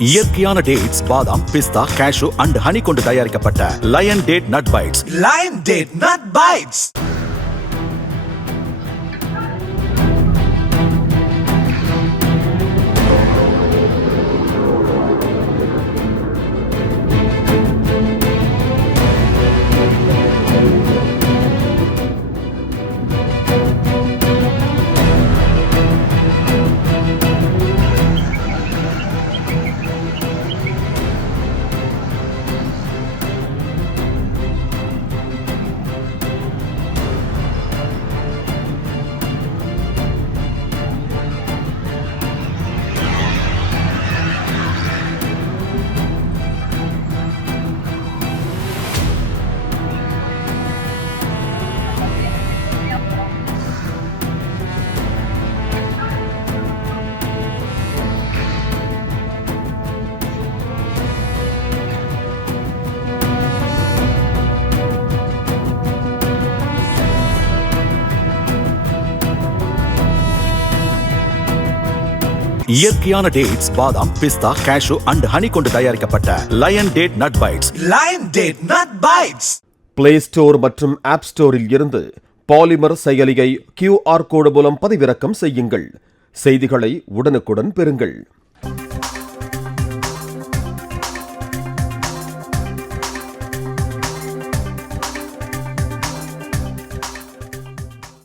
இயற்கையான டேட்ஸ், பாதாம், பிஸ்தா, கேஷு அண்ட் ஹனி கொண்டு தயாரிக்கப்பட்ட Lion date nut bites. Lion Date Nut Bites. இயற்கையான டேட்ஸ், பாதாம், பிஸ்தா, கேஷு அண்ட் ஹனி கொண்டு தயாரிக்கப்பட்ட Lion date nut bites. Lion Date Nut Bites. Play store மற்றும் ஆப் ஸ்டோரில் இருந்து பாலிமர் செயலியை QR கோடு மூலம் பதிவிறக்கம் செய்யுங்கள். செய்திகளை உடனுக்குடன் பெறுங்கள்.